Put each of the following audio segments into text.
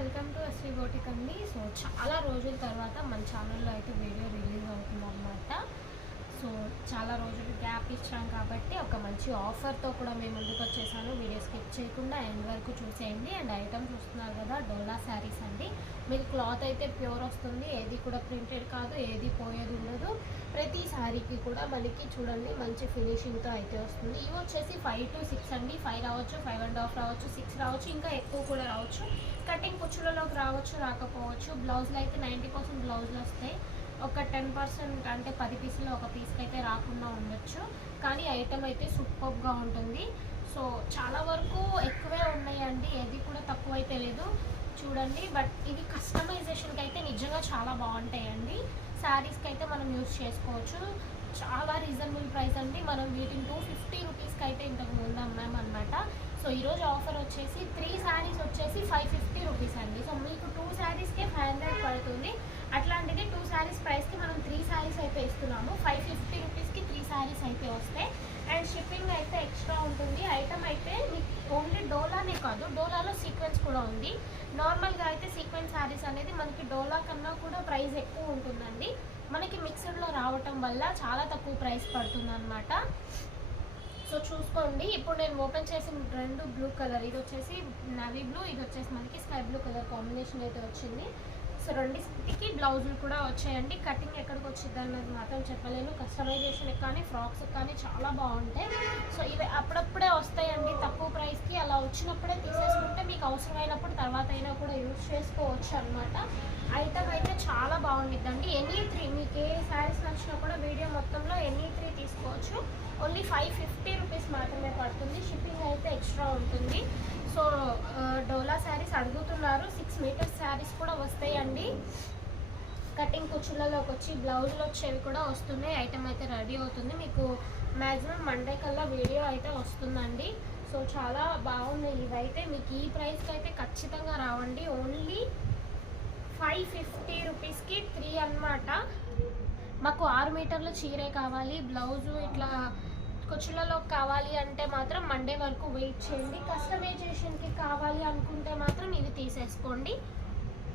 Welcome to SV గోటిక్ అండి. So చాలా రోజుల తర్వాత మన ఛానల్లో అయితే వీడియో రిలీజ్ అవుతుందన్నమాట. సో చాలా రోజులు గ్యాప్ ఇచ్చాం కాబట్టి ఒక మంచి ఆఫర్తో కూడా మేము ముందుకు వచ్చేసాను. వీడియో స్కిప్ చేయకుండా ఎండ్ వరకు చూసేయండి. అండ్ ఐటమ్ చూస్తున్నారు కదా డోలా శారీస్ అండి. మీకు క్లాత్ అయితే ప్యూర్ వస్తుంది ఏది కూడా ప్రింటెడ్ కాదు ఏది పోయేది ఉండదు. ప్రతి శారీకి కూడా మనకి చూడండి మంచి ఫినిషింగ్తో అయితే వస్తుంది. ఇవి వచ్చేసి ఫైవ్ టు సిక్స్ అండి. ఫైవ్ రావచ్చు ఫైవ్ అండ్ హాఫ్ రావచ్చు సిక్స్ రావచ్చు ఇంకా ఎక్కువ కూడా రావచ్చు. కటింగ్ కుచ్చులలోకి రావచ్చు రాకపోవచ్చు. బ్లౌజ్లో అయితే నైంటీ పర్సెంట్ బ్లౌజ్లు వస్తాయి. ఒక టెన్ పర్సెంట్ అంటే పది పీసులు ఒక పీస్కి అయితే రాకుండా ఉండొచ్చు. కానీ ఐటమ్ అయితే సూపర్గా ఉంటుంది. సో చాలా వరకు ఎక్కువే ఉన్నాయండి. ఏది కూడా తక్కువ అయితే లేదు. చూడండి. బట్ ఇవి కస్టమైజేషన్కి అయితే నిజంగా చాలా బాగుంటాయండి. శారీస్కి అయితే మనం యూజ్ చేసుకోవచ్చు. చాలా రీజనబుల్ ప్రైస్ అండి. మనం వీటిని టూ ఫిఫ్టీ రూపీస్కి అయితే ఇంతకు ముందు అమ్మామన్నమాట సో ఈరోజు ఆఫర్ వచ్చేసి త్రీ శారీస్ వచ్చేసి ఫైవ్ ఫిఫ్టీ రూపీస్ అండి. సో మీకు టూ శారీస్కే ఫైవ్ హండ్రెడ్ పడుతుంది. అట్లాంటిది టూ శారీస్ ప్రైస్కి మనం త్రీ శారీస్ అయితే ఇస్తున్నాము. ఫైవ్ ఫిఫ్టీ రూపీస్కి త్రీ శారీస్ అయితే వస్తాయి. అండ్ షిప్పింగ్ అయితే ఎక్స్ట్రా ఉంటుంది. ఐటమ్ అయితే మీకు ఓన్లీ డోలానే కాదు డోలాలో సీక్వెన్స్ కూడా ఉంది. నార్మల్గా అయితే సీక్వెన్స్ శారీస్ అనేది మనకి డోలా కన్నా కూడా ప్రైస్ ఎక్కువ ఉంటుందండి. మనకి మిక్స్డ్లో రావటం వల్ల చాలా తక్కువ ప్రైస్ పడుతుంది అనమాట సో చూసుకోండి. ఇప్పుడు నేను ఓపెన్ చేసిన రెండు బ్లూ కలర్ ఇది వచ్చేసి నవీ బ్లూ ఇది వచ్చేసి మనకి స్కై బ్లూ కలర్ కాంబినేషన్ అయితే వచ్చింది. సో రెండింటికి బ్లౌజులు కూడా వచ్చాయండి. కటింగ్ ఎక్కడికి వచ్చింది అన్నది మాత్రం చెప్పలేను. కస్టమైజేషన్ కానీ ఫ్రాక్స్ కానీ చాలా బాగుంటాయి. సో ఇవి అప్పుడప్పుడే వస్తాయండి తక్కువ ప్రైస్కి అలా వచ్చినప్పుడే తీసేసుకుంటే మీకు అవసరమైనప్పుడు తర్వాత అయినా కూడా యూజ్ చేసుకోవచ్చు అనమాట ఐటమ్ అయితే చాలా బాగుండిద్దండి. ఎనీ త్రీ మీకు ఏ శారీస్ నచ్చినా కూడా వీడియో మొత్తంలో ఎనీ త్రీ తీసుకోవచ్చు. ఓన్లీ ఫైవ్ ఫిఫ్టీ రూపీస్ మాత్రమే పడుతుంది. షిప్పింగ్ అయితే ఎక్స్ట్రా ఉంటుంది. సో డోలా శారీస్ అడుగుతున్నారు. సిక్స్ మీటర్స్ శారీస్ కూడా వస్తాయండి. కటింగ్ కుచ్చులలోకి వచ్చి బ్లౌజులు వచ్చేవి కూడా వస్తున్నాయి. ఐటమ్ అయితే రెడీ అవుతుంది. మీకు మ్యాక్సిమం మండే కల్లా వీడియో అయితే వస్తుందండి. సో చాలా బాగున్నాయి. ఇవైతే మీకు ఈ ప్రైస్కి అయితే ఖచ్చితంగా రావండి. ఓన్లీ ఫైవ్ ఫిఫ్టీ రూపీస్కి త్రీ అన్నమాట. మాకు ఆరు మీటర్ల చీరే కావాలి. బ్లౌజు ఇట్లా కుచ్చులలో కావాలి అంటే మాత్రం మండే వరకు వెయిట్ చేయండి. కస్టమైజేషన్కి కావాలి అనుకుంటే మాత్రం ఇవి తీసేసుకోండి.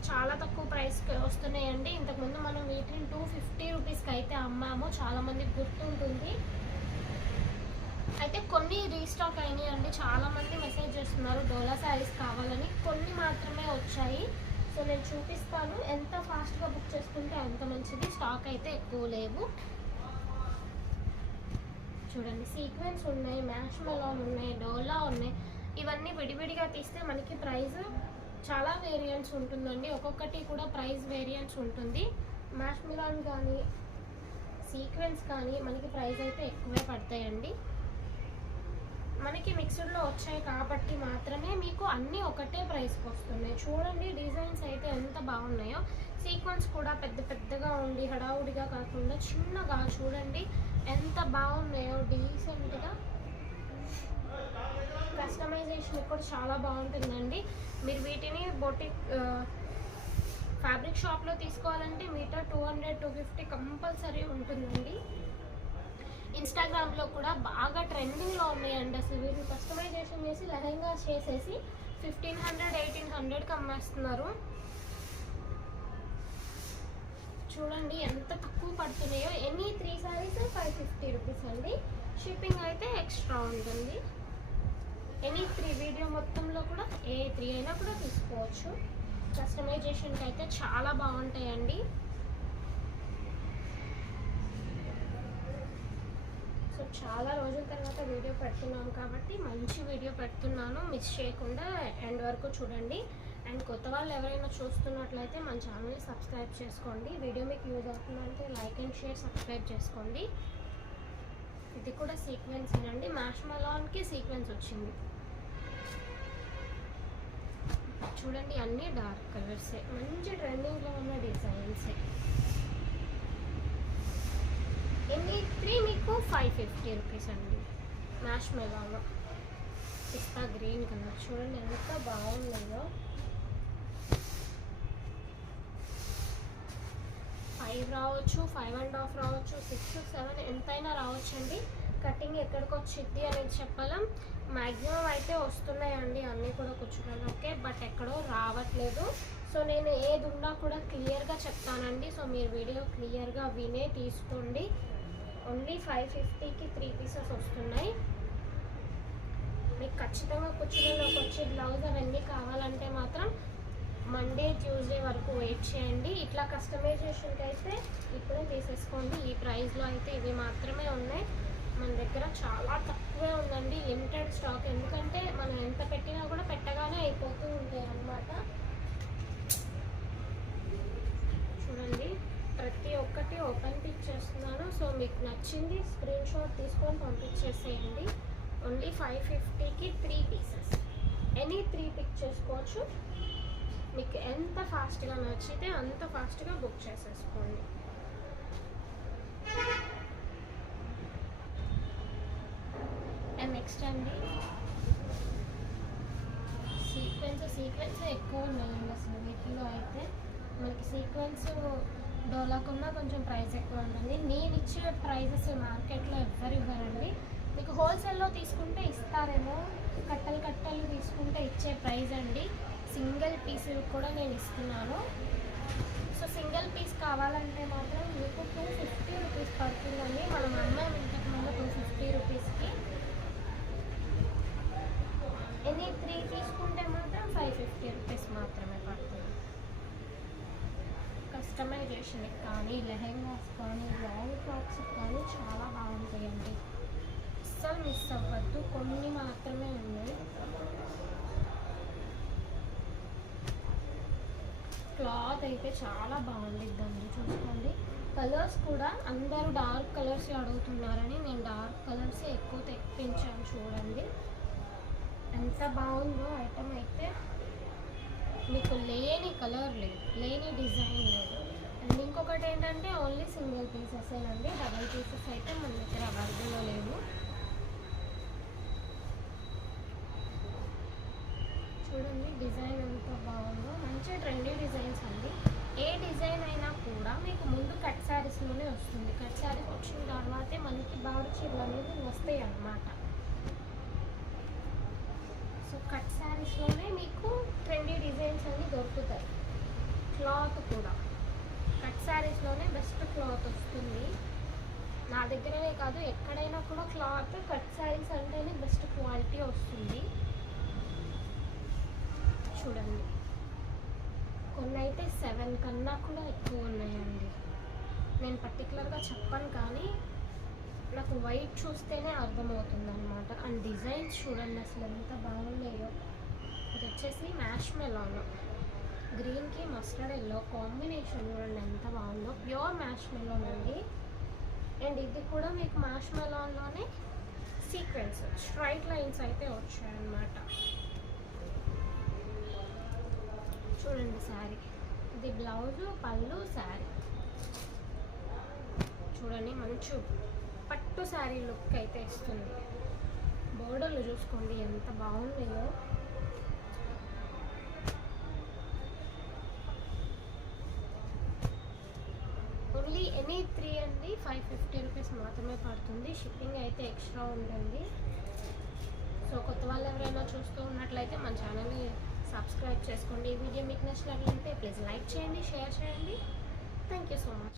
చాలా తక్కువ ప్రైస్కి వస్తున్నాయండి. ఇంతకుముందు మనం వీటిని టూ ఫిఫ్టీ రూపీస్కి అయితే అమ్మాము. చాలామందికి గుర్తుంటుంది. అయితే కొన్ని రీస్టాక్ అయినాయి అండి. చాలామంది మెసేజ్ చేస్తున్నారు డోలా శారీస్ కావాలని. కొన్ని మాత్రమే వచ్చాయి. సో నేను చూపిస్తాను. ఎంత ఫాస్ట్గా బుక్ చేసుకుంటే అంత మంచిది. స్టాక్ అయితే ఎక్కువ లేవు. చూడండి సీక్వెన్స్ ఉన్నాయి మ్యాష్ మలాన్ ఉన్నాయి డోలా ఉన్నాయి. ఇవన్నీ విడివిడిగా తీస్తే మనకి ప్రైస్ చాలా వేరియంట్స్ ఉంటుందండి. ఒక్కొక్కటి కూడా ప్రైస్ వేరియంట్స్ ఉంటుంది. మ్యాష్ మిలాన్ కానీ సీక్వెన్స్ కానీ మనకి ప్రైస్ అయితే ఎక్కువే పడతాయండి. మనకి మిక్స్డ్లో వచ్చాయి కాబట్టి మాత్రమే మీకు అన్నీ ఒకటే ప్రైస్కి వస్తున్నాయి. చూడండి డిజైన్స్ అయితే ఎంత బాగున్నాయో. సీక్వెన్స్ కూడా పెద్ద పెద్ద పెద్దగా ఉండి హడావుడిగా కాకుండా చిన్నగా చూడండి ఎంత బాగున్నాయో డీసెంట్గా. కస్టమైజేషన్ కూడా చాలా బాగుంటుందండి. మీరు వీటిని బొటిక్ ఫ్యాబ్రిక్ షాప్లో తీసుకోవాలంటే metre two hundred two fifty compulsory ఉంటుందండి. ఇన్స్టాగ్రామ్లో కూడా బాగా ట్రెండింగ్లో ఉన్నాయండి అసలు వీళ్ళు కస్టమైజేషన్ చేసి లెహంగా చేసేసి ఫిఫ్టీన్ హండ్రెడ్ ఎయిటీన్ హండ్రెడ్కి అమ్మేస్తున్నారు. చూడండి ఎంత తక్కువ పడుతున్నాయో. Any three saris five fifty rupees అండి. షిప్పింగ్ అయితే ఎక్స్ట్రా ఉంటుంది. ఎనీ త్రీ వీడియో మొత్తంలో కూడా ఏ త్రీ అయినా కూడా తీసుకోవచ్చు. కస్టమైజేషన్కి అయితే చాలా బాగుంటాయండి. సో చాలా రోజుల తర్వాత వీడియో పెడుతున్నాను కాబట్టి మంచి వీడియో పెడుతున్నాను. మిస్ చేయకుండా ఎండ్ వరకు చూడండి. అండ్ కొత్త వాళ్ళు ఎవరైనా చూస్తున్నట్లయితే మన ఛానల్ని సబ్స్క్రైబ్ చేసుకోండి. వీడియో మీకు యూజ్ అవుతుందంటే లైక్ అండ్ షేర్ సబ్స్క్రైబ్ చేసుకోండి. ఇది కూడా సీక్వెన్స్ అండి మ్యాష్ సీక్వెన్స్ వచ్చింది. చూడండి అన్నీ డార్క్ కలర్సే మంచి ట్రెండింగ్లో ఉన్న డిజైన్సే ఎన్ని? త్రీ మీకు ఫైవ్ ఫిఫ్టీ రూపీస్ అండి. మ్యాష్ మెలాలో పిస్తా గ్రీన్ కలర్ చూడండి ఎంత బాగుందో. ఫైవ్ రావచ్చు ఫైవ్ అండ్ హాఫ్ రావచ్చు సిక్స్ సెవెన్ ఎంతైనా రావచ్చు అండి కటింగ్ ఎక్కడికి వచ్చింది అనేది చెప్పలేం. మ్యాక్సిమం అయితే వస్తున్నాయండి అన్నీ కూడా కూర్చున్నాను ఓకే? బట్ ఎక్కడో రావట్లేదు. సో నేను ఏది ఉన్నా కూడా క్లియర్గా చెప్తానండి. సో మీరు వీడియో క్లియర్గా వినే తీసుకోండి. ఓన్లీ ఫైవ్ ఫిఫ్టీకి త్రీ పీసెస్ వస్తున్నాయి. మీకు ఖచ్చితంగా కుర్చీలోకి వచ్చే బ్లౌజ్ అవన్నీ కావాలంటే మా వెయిట్ చేయండి ఇట్లా కస్టమైజేషన్కి అయితే ఇప్పుడే తీసేసుకోండి. ఈ ప్రైస్లో అయితే ఇవి మాత్రమే ఉన్నాయి. మన దగ్గర చాలా తక్కువే ఉందండి. లిమిటెడ్ స్టాక్ ఎందుకంటే మనం ఎంత పెట్టినా కూడా పెట్టగానే అయిపోతూ ఉంటాయి అన్నమాట చూడండి. ప్రతి ఒక్కటి ఓపెన్ పిక్ చేస్తున్నాను సో మీకు నచ్చింది స్క్రీన్ షాట్ తీసుకొని పంపించేసేయండి. ఓన్లీ ఫైవ్ ఫిఫ్టీకి three pieces any three pick చేసుకోవచ్చు మీకు ఎంత ఫాస్ట్గా నచ్చితే అంత ఫాస్ట్గా బుక్ చేసేసుకోండి. నెక్స్ట్ అండి. సీక్వెన్స్ సీక్వెన్స్ ఎక్కువ ఉన్నాయండి అసలు వీటిలో అయితే. మనకి సీక్వెన్స్ డోలాకున్నా కొంచెం ప్రైస్ ఎక్కువ ఉంటుంది నేను ఇచ్చే ప్రైజెస్ మార్కెట్లో ఎవ్వరు ఇవ్వరండి. మీకు హోల్సేల్లో తీసుకుంటే ఇస్తారేమో కట్టలు కట్టలు తీసుకుంటే ఇచ్చే ప్రైస్ అండి. సింగిల్ పీస్ కూడా నేను ఇస్తున్నాను. సో సింగిల్ పీస్ కావాలంటే మాత్రం మీకు టూ ఫిఫ్టీ రూపీస్ పడుతుందండి. మనం అమ్మాయి ఇంతకు ముందు టూ ఫిఫ్టీ రూపీస్కి ఎనీ త్రీ తీసుకుంటే మాత్రం ఫైవ్ ఫిఫ్టీ రూపీస్ మాత్రమే పడుతుంది. కస్టమైజేషన్ కానీ లెహెంగాస్ కానీ లాంగ్ ఫ్రాక్స్ కానీ చాలా బాగుంటాయండి. అస్సలు మిస్ అవ్వద్దు. కొన్ని మాత్రమే ఉన్నాయి. క్లాత్ అయితే చాలా బాగుండిద్దండి చూసుకోండి. కలర్స్ కూడా అందరూ డార్క్ కలర్స్ అడుగుతున్నారని నేను డార్క్ కలర్స్ ఎక్కువ తెప్పించాను చూడండి. ఎంత బాగుందో ఐటమ్ అయితే మీకు లేని కలర్ లేదు లేని డిజైన్ లేదు. అండ్ ఇంకొకటి ఏంటంటే ఓన్లీ సింగిల్ పీసెస్ అండి డబల్ పీసెస్ అయితే మన దగ్గర అవైలబుల్లో లేవు. చూడండి డిజైన్ ఎంత బాగుందో. వచ్చే ట్రెండీ డిజైన్స్ అండి. ఏ డిజైన్ అయినా కూడా మీకు ముందు కట్ శారీస్లోనే వస్తుంది. కట్ శారీస్ వచ్చిన తర్వాతే మనకి బాడు చీరలు అనేది వస్తాయి అన్నమాట. సో కట్ శారీస్లోనే మీకు ట్రెండీ డిజైన్స్ అన్నీ దొరుకుతాయి. క్లాత్ కూడా. కట్ శారీస్లోనే బెస్ట్ క్లాత్ వస్తుంది. నా దగ్గరనే కాదు ఎక్కడైనా కూడా క్లాత్ కట్ శారీస్ అంటేనే బెస్ట్ క్వాలిటీ వస్తుంది. చూడండి. కొన్ని అయితే సెవెన్ కన్నా కూడా ఎక్కువ ఉన్నాయండి. నేను పర్టికులర్గా చెప్పాను కానీ నాకు వైట్ చూస్తేనే అర్థమవుతుంది అనమాట అండ్ డిజైన్స్ చూడండి అసలు ఎంత బాగున్నాయో. ఇది వచ్చేసి మ్యాష్ మెలాన్. గ్రీన్కి మస్టర్డ్ ఎల్లో కాంబినేషన్ చూడండి ఎంత బాగుందో. ప్యూర్ మ్యాష్ మెలాన్ అండి. అండ్ ఇది కూడా మీకు మ్యాష్ మెలాన్లోనే సీక్వెన్స్ స్ట్రైట్ లైన్స్ అయితే వచ్చాయన్నమాట. చూడండి శారీ ఇది బ్లౌజు పళ్ళు శారీ చూడండి మంచు. పట్టు శారీ లుక్ అయితే ఇస్తుంది. బోర్డర్లు చూసుకోండి ఎంత బాగున్నాయో ఓన్లీ ఎనీ త్రీ అండి ఫైవ్ ఫిఫ్టీ రూపీస్ మాత్రమే పడుతుంది. షిప్పింగ్ అయితే ఎక్స్ట్రా ఉండండి సో కొత్త వాళ్ళు ఎవరైనా చూస్తూ ఉన్నట్లయితే మన ఛానల్ని సబ్స్క్రైబ్ చేసుకోండి ఈ వీడియో మీకు నచ్చినట్లయితే ప్లీజ్ లైక్ చేయండి షేర్ చేయండి. Thank you so much